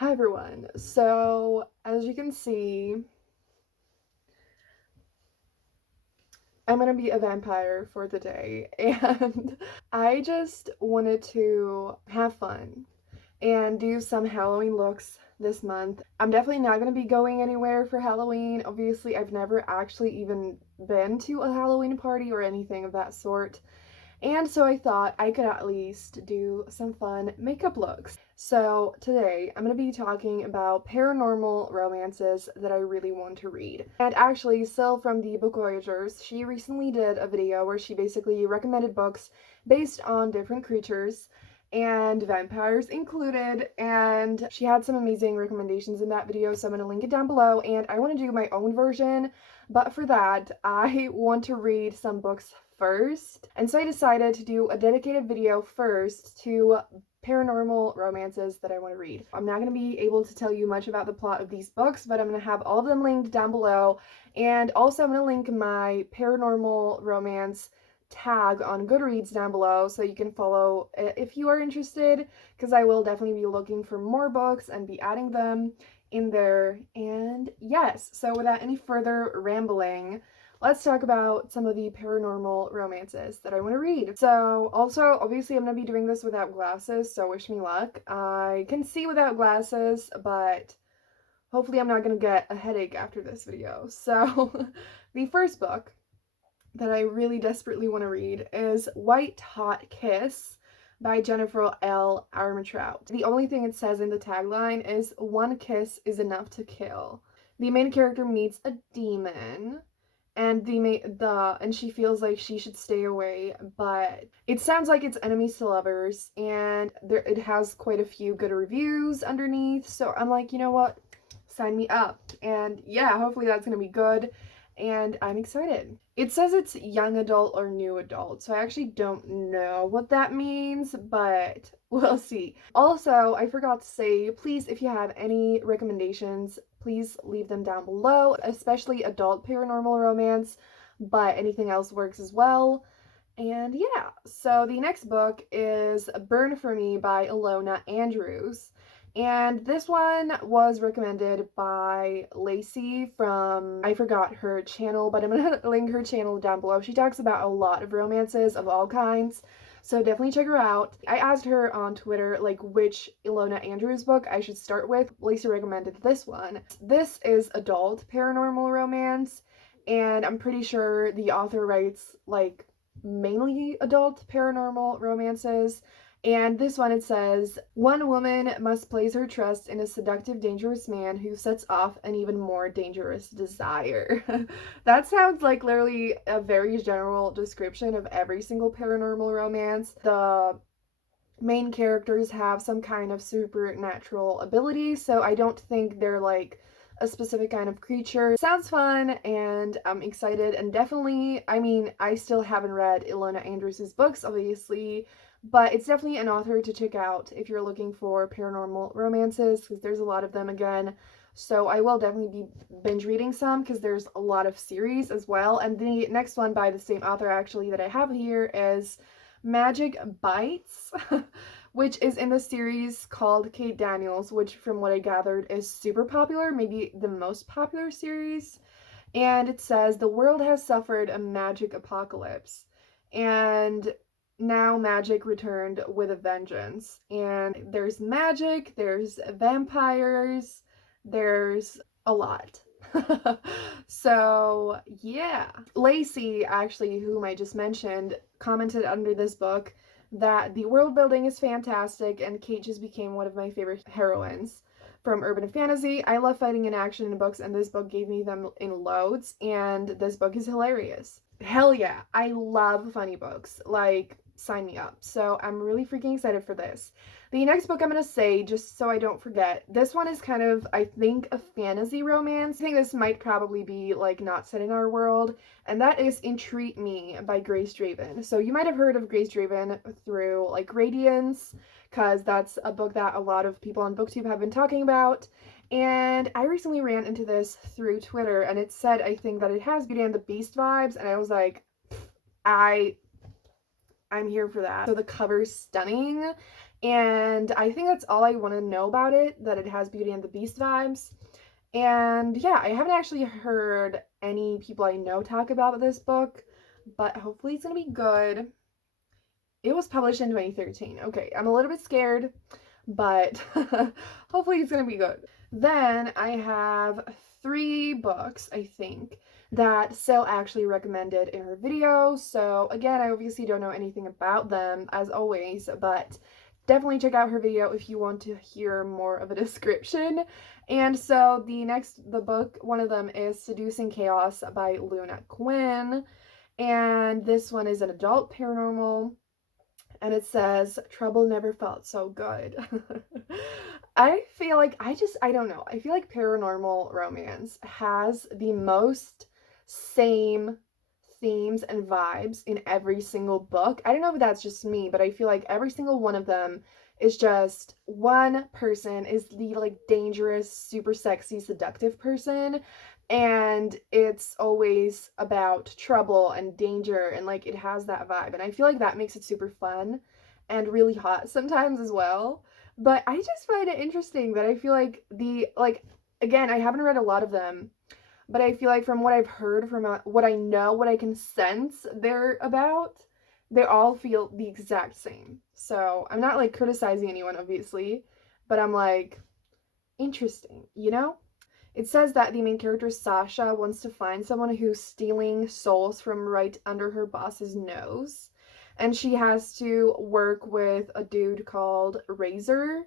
Hi everyone. So, as you can see, I'm gonna be a vampire for the day, and I just wanted to have fun and do some Halloween looks this month. I'm definitely not gonna be going anywhere for Halloween. Obviously, I've never actually even been to a Halloween party or anything of that sort. And so I thought I could at least do some fun makeup looks. So today I'm going to be talking about paranormal romances that I really want to read. And actually, Sil from the Book Voyagers, she recently did a video where she basically recommended books based on different creatures and vampires included, and she had some amazing recommendations in that video, so I'm going to link it down below. And I want to do my own version, but for that I want to read some books first, and so I decided to do a dedicated video first to paranormal romances that I want to read. I'm not going to be able to tell you much about the plot of these books, but I'm going to have all of them linked down below, and also I'm going to link my paranormal romance tag on Goodreads down below so you can follow if you are interested, because I will definitely be looking for more books and be adding them in there. And yes, so without any further rambling, let's talk about some of the paranormal romances that I want to read. So also, obviously I'm going to be doing this without glasses, so wish me luck. I can see without glasses, but hopefully I'm not going to get a headache after this video. So the first book that I really desperately want to read is White Hot Kiss by Jennifer L. Armentrout. The only thing it says in the tagline is "One kiss is enough to kill." The main character meets a demon, and and she feels like she should stay away, but it sounds like it's enemies to lovers, and it has quite a few good reviews underneath, so I'm like, you know what, sign me up. And yeah, hopefully that's gonna be good, and I'm excited. It says it's young adult or new adult, so I actually don't know what that means, but we'll see. Also, I forgot to say, please, if you have any recommendations, please leave them down below, especially adult paranormal romance, but anything else works as well. And yeah, so the next book is Burn For Me by Ilona Andrews. And this one was recommended by Lacey from, I forgot her channel, but I'm gonna link her channel down below. She talks about a lot of romances of all kinds, so definitely check her out. I asked her on Twitter, like, which Ilona Andrews book I should start with. Lacey recommended this one. This is adult paranormal romance, and I'm pretty sure the author writes, like, mainly adult paranormal romances. And this one, it says, one woman must place her trust in a seductive, dangerous man who sets off an even more dangerous desire. That sounds like literally a very general description of every single paranormal romance. The main characters have some kind of supernatural ability, so I don't think they're like a specific kind of creature. Sounds fun, and I'm excited, and definitely, I mean, I still haven't read Ilona Andrews' books, obviously, but it's definitely an author to check out if you're looking for paranormal romances, because there's a lot of them again. So I will definitely be binge reading some, because there's a lot of series as well. And the next one by the same author, actually, that I have here is Magic Bites, which is in the series called Kate Daniels, which from what I gathered is super popular, maybe the most popular series. And it says the world has suffered a magic apocalypse, and now magic returned with a vengeance. And there's magic, there's vampires, there's a lot. So yeah, Lacey, actually, whom I just mentioned, commented under this book that the world building is fantastic, and Kate just became one of my favorite heroines from urban fantasy. I love fighting and action in books, and this book gave me them in loads, and this book is hilarious. Hell yeah, I love funny books, like, sign me up. So I'm really freaking excited for this. The next book I'm going to say, just so I don't forget, this one is kind of, I think, a fantasy romance. I think this might probably be, like, not set in our world, and that is Entreat Me by Grace Draven. So you might have heard of Grace Draven through, like, Radiance, because that's a book that a lot of people on BookTube have been talking about. And I recently ran into this through Twitter, and it said, I think, that it has Beauty and the Beast vibes, and I was like, I'm here for that. So the cover's stunning, And I think that's all I want to know about it, that it has Beauty and the Beast vibes. And yeah, I haven't actually heard any people I know talk about this book, but hopefully it's gonna be good. It was published in 2013. Okay, I'm a little bit scared, but hopefully it's gonna be good. Then I have 3 books, I think, that Sil actually recommended in her video. So again, I obviously don't know anything about them, as always, but definitely check out her video if you want to hear more of a description. And so the book, one of them is Seducing Chaos by Luna Quinn. And this one is an adult paranormal, and it says, Trouble never felt so good. I feel like, I don't know. I feel like paranormal romance has the most same themes and vibes in every single book. I don't know if that's just me, but I feel like every single one of them is just one person is the like dangerous, super sexy, seductive person, and it's always about trouble and danger, and like it has that vibe, and I feel like that makes it super fun and really hot sometimes as well. But I just find it interesting that I feel like again, I haven't read a lot of them, but I feel like from what I've heard, from what I know, what I can sense they're about, they all feel the exact same. So I'm not like criticizing anyone, obviously, but I'm like, interesting, you know? It says that the main character, Sasha, wants to find someone who's stealing souls from right under her boss's nose. And she has to work with a dude called Razor,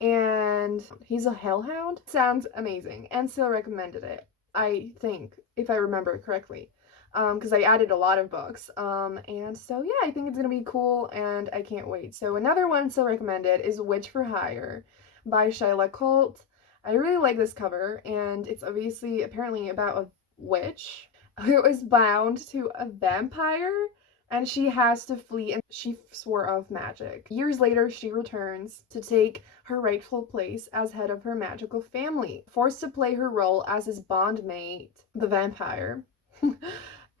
and he's a hellhound. Sounds amazing, and Sil recommended it, I think, if I remember correctly, because I added a lot of books, and so yeah, I think it's gonna be cool, and I can't wait. So another one Sil recommended is Witch for Hire by Shyla Colt. I really like this cover, and it's obviously apparently about a witch who is bound to a vampire, and she has to flee, and she swore off magic. Years later, she returns to take her rightful place as head of her magical family, forced to play her role as his bondmate, the vampire,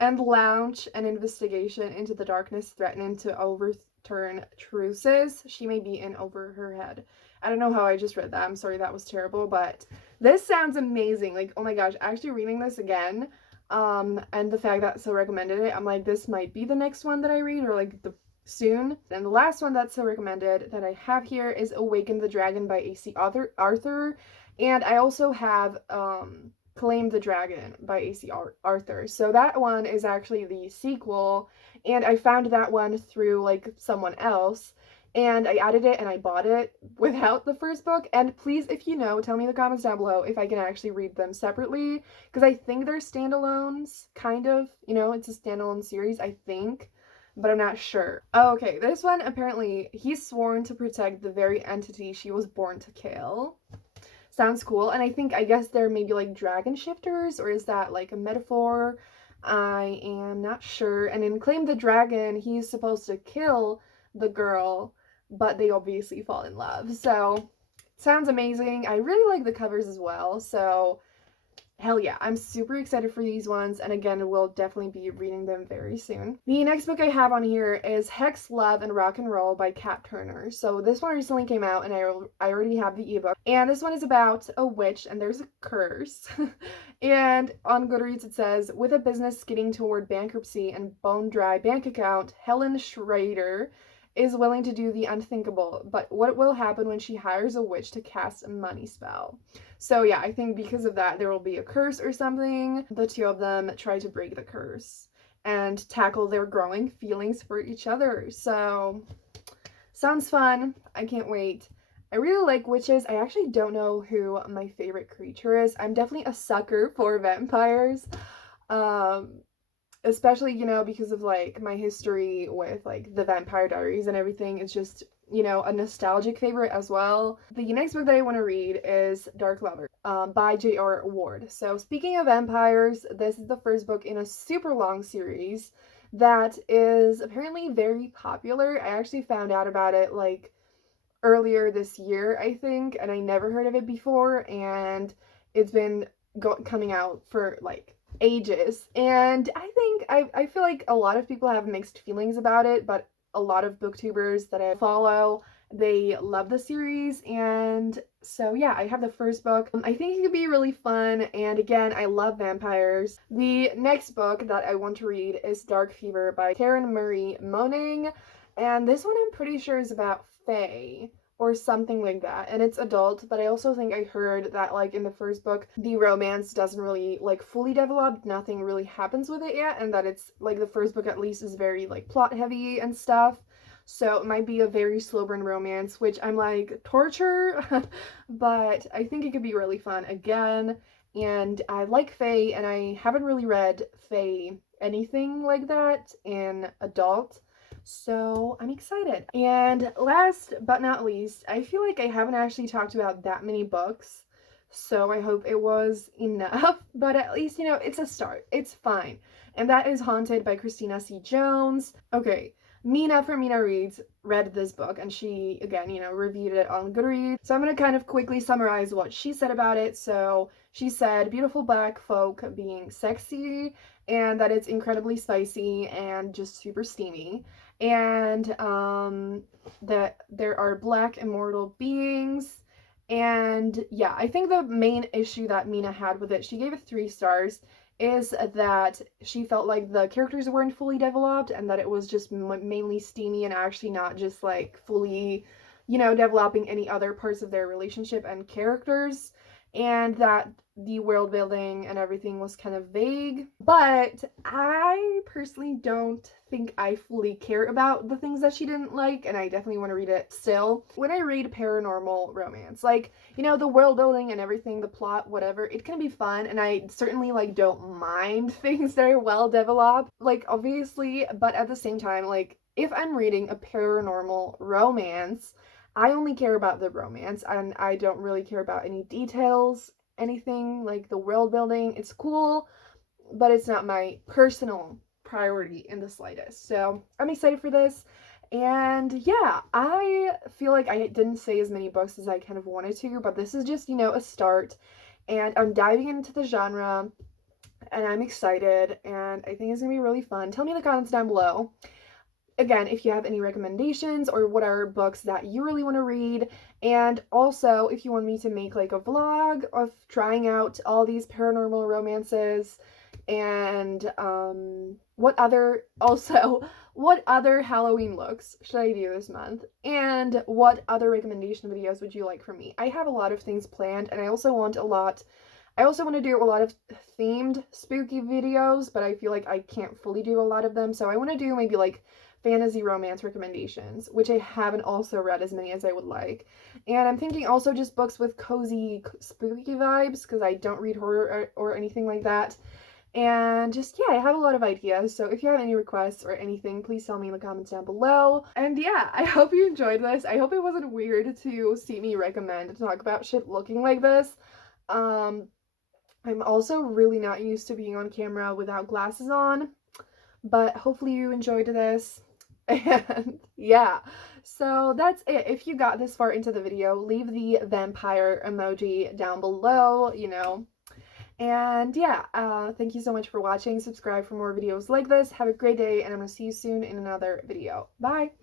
and launch an investigation into the darkness threatening to overturn truces she may be in over her head. I don't know how I just read that. I'm sorry, that was terrible, but this sounds amazing. Like, oh my gosh, actually reading this again, and the fact that Sil recommended it, I'm like, this might be the next one that I read, or like soon. And the last one that Sil recommended that I have here is Awaken the Dragon by A.C. Arthur, and I also have Claim the Dragon by A.C. Arthur. So that one is actually the sequel, and I found that one through like someone else, and I added it and I bought it without the first book. And please, if you know, tell me in the comments down below if I can actually read them separately, because I think they're standalones, kind of, you know, it's a standalone series, I think, but I'm not sure. Okay, this one, apparently he's sworn to protect the very entity she was born to kill. Sounds cool. And I guess they're maybe like dragon shifters, or is that like a metaphor? I am not sure. And in Claim the Dragon, he's supposed to kill the girl, but they obviously fall in love. So, sounds amazing. I really like the covers as well. So, hell yeah, I'm super excited for these ones, and again, we'll definitely be reading them very soon. The next book I have on here is Hex, Love, and Rock and Roll by Kat Turner. So this one recently came out, and I already have the ebook, and this one is about a witch, and there's a curse. And on Goodreads it says, with a business skidding toward bankruptcy and bone dry bank account, Helen Schrader is willing to do the unthinkable, but what will happen when she hires a witch to cast a money spell? So yeah, I think because of that, there will be a curse or something. The two of them try to break the curse and tackle their growing feelings for each other. So, sounds fun. I can't wait. I really like witches. I actually don't know who my favorite creature is. I'm definitely a sucker for vampires. Especially, you know, because of like my history with like the Vampire Diaries and everything. It's just, you know, a nostalgic favorite as well. The next book that I want to read is Dark Lover by J.R. Ward. So speaking of vampires, this is the first book in a super long series that is apparently very popular. I actually found out about it like earlier this year, I think, and I never heard of it before, and it's been coming out for like ages. And I feel like a lot of people have mixed feelings about it, but a lot of booktubers that I follow they love the series, and so yeah, I have the first book. I think it could be really fun, and again, I love vampires. The next book that I want to read is Dark Fever by Karen Marie Moning, and this one I'm pretty sure is about fae or something like that, and it's adult, but I also think I heard that like in the first book the romance doesn't really like fully develop, nothing really happens with it yet, and that it's like the first book at least is very like plot heavy and stuff. So it might be a very slow burn romance, which I'm like, torture, but I think it could be really fun again. And I like fae, and I haven't really read fae anything like that in adult, so I'm excited. And last but not least, I feel like I haven't actually talked about that many books, so I hope it was enough, but at least, you know, it's a start. It's fine. And that is Haunted by Christina C. Jones. Okay, Mina from Mina Reads read this book, and she, again, you know, reviewed it on Goodreads. So I'm going to kind of quickly summarize what she said about it. So she said, beautiful black folk being sexy, and that it's incredibly spicy and just super steamy. And that there are black immortal beings. And yeah, I think the main issue that Mina had with it, she gave it 3 stars, is that she felt like the characters weren't fully developed, and that it was just mainly steamy and actually not just like fully, you know, developing any other parts of their relationship and characters, and that the world building and everything was kind of vague. But I personally don't think I fully care about the things that she didn't like, and I definitely want to read it still. When I read paranormal romance, like, you know, the world building and everything, the plot, whatever, it can be fun, and I certainly like don't mind things that are well developed, like, obviously, but at the same time, like, if I'm reading a paranormal romance, I only care about the romance, and I don't really care about any details, anything like the world building. It's cool, but it's not my personal priority in the slightest. So I'm excited for this. And yeah, I feel like I didn't say as many books as I kind of wanted to, but this is just, you know, a start. And I'm diving into the genre, and I'm excited, and I think it's gonna be really fun. Tell me in the comments down below, again, if you have any recommendations or what are books that you really want to read, and also if you want me to make like a vlog of trying out all these paranormal romances, and what other Halloween looks should I do this month, and what other recommendation videos would you like from me. I have a lot of things planned, and I also want to do a lot of themed spooky videos, but I feel like I can't fully do a lot of them, so I want to do maybe like fantasy romance recommendations, which I haven't also read as many as I would like. And I'm thinking also just books with cozy, spooky vibes, because I don't read horror or anything like that. And just, yeah, I have a lot of ideas, so if you have any requests or anything, please tell me in the comments down below. And yeah, I hope you enjoyed this. I hope it wasn't weird to see me recommend to talk about shit looking like this. I'm also really not used to being on camera without glasses on, but hopefully you enjoyed this. And yeah, so that's it. If you got this far into the video, leave the vampire emoji down below, you know. And yeah, thank you so much for watching. Subscribe for more videos like this. Have a great day, and I'm gonna see you soon in another video. Bye!